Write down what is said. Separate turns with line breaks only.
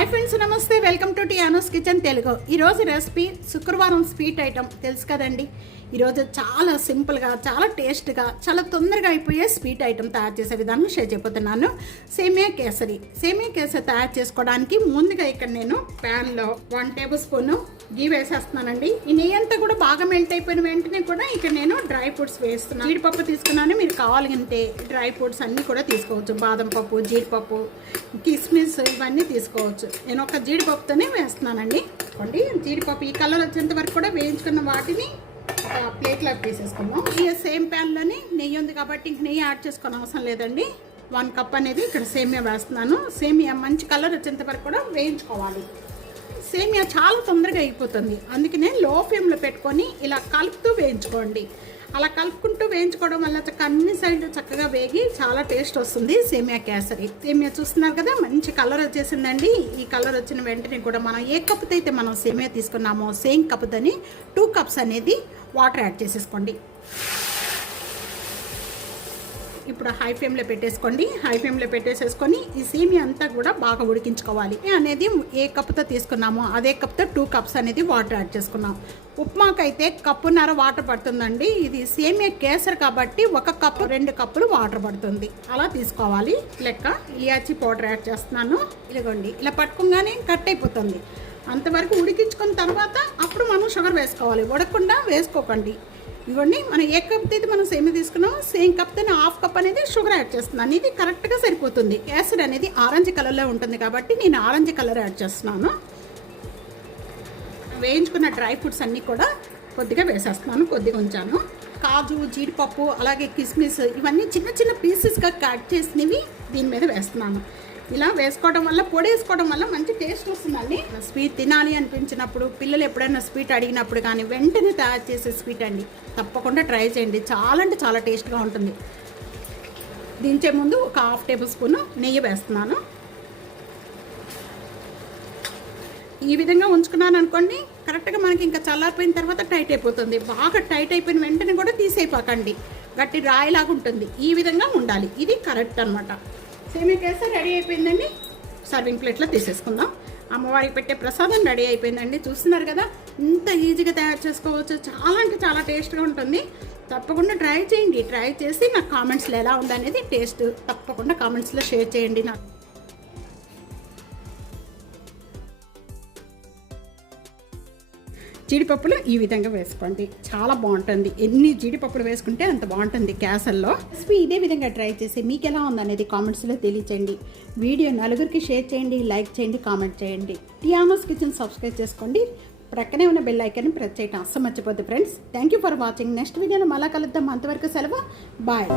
Hi friends నమస్తే. Welcome to టియానోస్ kitchen Telugu. ఈరోజు recipe శుక్రవారం స్వీట్ ఐటెం తెలుసు కదండి? ఈరోజు చాలా సింపుల్గా చాలా టేస్ట్గా చాలా తొందరగా అయిపోయే స్వీట్ ఐటమ్ తయారు చేసే విధానం షేర్ చేయబోతున్నాను. సేమియా కేసరి. సేమియా కేసరి తయారు చేసుకోవడానికి ముందుగా ఇక్కడ నేను ప్యాన్లో వన్ టేబుల్ స్పూన్ గీ వేసేస్తున్నానండి. ఈ నెయ్యి అంతా కూడా బాగా మెల్ట్ అయిపోయిన వెంటనే కూడా ఇక్కడ నేను డ్రై ఫ్రూట్స్ వేస్తున్నాను. జీడిపప్పు తీసుకున్నాను. మీరు కావాలంటే డ్రై ఫ్రూట్స్ అన్నీ కూడా తీసుకోవచ్చు. బాదం పప్పు జీడిపప్పు కిస్మిస్ ఇవన్నీ తీసుకోవచ్చు. నేను ఒక జీడిపప్పుతోనే వేస్తున్నానండి. అండి జీడిపప్పు ఈ కలర్ వచ్చేంత వరకు కూడా వేయించుకున్న వాటిని ప్లేట్లోకి తీసేసుకుందాం. ఇక సేమ్ ప్యాన్లోని నెయ్యి ఉంది కాబట్టి ఇంక నెయ్యి యాడ్ చేసుకోని అవసరం లేదండి. వన్ కప్ అనేది ఇక్కడ సేమియా వేస్తున్నాను. సేమియా మంచి కలర్ వచ్చేంత వరకు కూడా వేయించుకోవాలి. సేమియా చాలా తొందరగా అయిపోతుంది. అందుకనే లో ఫ్లేమ్లో పెట్టుకొని ఇలా కలుపుతూ వేయించుకోండి. అలా కలుపుకుంటూ వేయించుకోవడం వల్ల చక్క అన్ని సైడ్లు చక్కగా వేగి చాలా టేస్ట్ వస్తుంది. సేమియా కేసరి. సేమియా చూస్తున్నారు కదా మంచి కలర్ వచ్చేసిందండి. ఈ కలర్ వచ్చిన వెంటనే కూడా మనం ఏ కప్పుతో అయితే మనం సేమియా తీసుకున్నామో సేమ్ కప్పుతోని టూ కప్స్ అనేది వాటర్ యాడ్ చేసేసుకోండి. ఇప్పుడు హై ఫ్లేమ్లో పెట్టేసుకోండి. హై ఫ్లేమ్లో పెట్టేసేసుకొని ఈ సేమియా అంతా కూడా బాగా ఉడికించుకోవాలి. అనేది ఏ కప్తో తీసుకున్నామో అదే కప్తో టూ కప్స్ అనేది వాటర్ యాడ్ చేసుకున్నాం. ఉప్మాకైతే కప్పున్నర వాటర్ పడుతుందండి. ఇది సేమియా కేసర్ కాబట్టి ఒక కప్పు రెండు కప్పులు వాటర్ పడుతుంది. అలా తీసుకోవాలి. లెక్క ఇలాచి పౌడర్ యాడ్ చేస్తున్నాను. ఇదిగోండి. ఇలా పట్టుకోగానే కట్ అయిపోతుంది. అంతవరకు ఉడికించుకున్న తర్వాత అప్పుడు మనం షుగర్ వేసుకోవాలి. ఉడకకుండా వేసుకోకండి. ఇవ్వండి. మనం ఏ కప్ అయితే మనం సేమ్ తీసుకున్నాం సేమ్ కప్తో హాఫ్ కప్ అనేది షుగర్ యాడ్ చేస్తున్నాను. ఇది కరెక్ట్గా సరిపోతుంది. యాసిడ్ అనేది ఆరెంజ్ కలర్లో ఉంటుంది కాబట్టి నేను ఆరెంజ్ కలర్ యాడ్ చేస్తున్నాను. వేయించుకున్న డ్రై ఫ్రూట్స్ అన్నీ కూడా కొద్దిగా వేసేస్తున్నాను కొద్దిగా ఉంచాను. కాజు జీడిపప్పు అలాగే కిస్మిస్ ఇవన్నీ చిన్న చిన్న పీసెస్గా కట్ చేసినవి దీని మీద వేస్తున్నాను. ఇలా వేసుకోవడం వల్ల పొడి వేసుకోవడం వల్ల మంచి టేస్ట్ వస్తుందండి. స్వీట్ తినాలి అనిపించినప్పుడు పిల్లలు ఎప్పుడైనా స్వీట్ అడిగినప్పుడు కానీ వెంటనే తయారు చేసే స్వీట్ అండి. తప్పకుండా ట్రై చేయండి. చాలా అంటే చాలా టేస్ట్గా ఉంటుంది. దించే ముందు ఒక హాఫ్ టేబుల్ స్పూన్ నెయ్యి వేస్తున్నాను. ఈ విధంగా ఉంచుకున్నాను అనుకోండి కరెక్ట్గా మనకి ఇంకా చల్లారిపోయిన తర్వాత టైట్ అయిపోతుంది. బాగా టైట్ అయిపోయిన వెంటనే కూడా తీసేయపాకండి. గట్టి రాయిలాగా ఉంటుంది. ఈ విధంగా ఉండాలి. ఇది కరెక్ట్ అనమాట సేమియా రెడీ అయిపోయిందండి. సర్వింగ్ ప్లేట్లో తీసేసుకుందాం. అమ్మవారికి పెట్టే ప్రసాదం రెడీ అయిపోయిందండి. చూస్తున్నారు కదా ఇంత ఈజీగా తయారు చేసుకోవచ్చు. చాలా అంటే చాలా టేస్ట్గా ఉంటుంది. తప్పకుండా ట్రై చేయండి. ట్రై చేసి నాకు కామెంట్స్లో ఎలా ఉందనేది టేస్ట్ తప్పకుండా కామెంట్స్లో షేర్ చేయండి నాకు. జీడిపప్పులు ఈ విధంగా వేసుకోండి. చాలా బాగుంటుంది. ఎన్ని జీడిపప్పులు వేసుకుంటే అంత బాగుంటుంది క్యాసల్లో. రెసిపీ ఇదే విధంగా ట్రై చేసి మీకు ఎలా ఉందనేది కామెంట్స్లో తెలియచేయండి. వీడియో నలుగురికి షేర్ చేయండి లైక్ చేయండి కామెంట్ చేయండి. టియామస్ కిచెన్ సబ్స్క్రైబ్ చేసుకోండి. ప్రక్కనే ఉన్న బెల్ ఐకాన్ని ప్రెస్ చేయడం అస్సలు మర్చిపోద్దు friends thank you for watching next వీడియోలో మళ్ళా కలుద్దాం. అంతవరకు సెలవు. బాయ్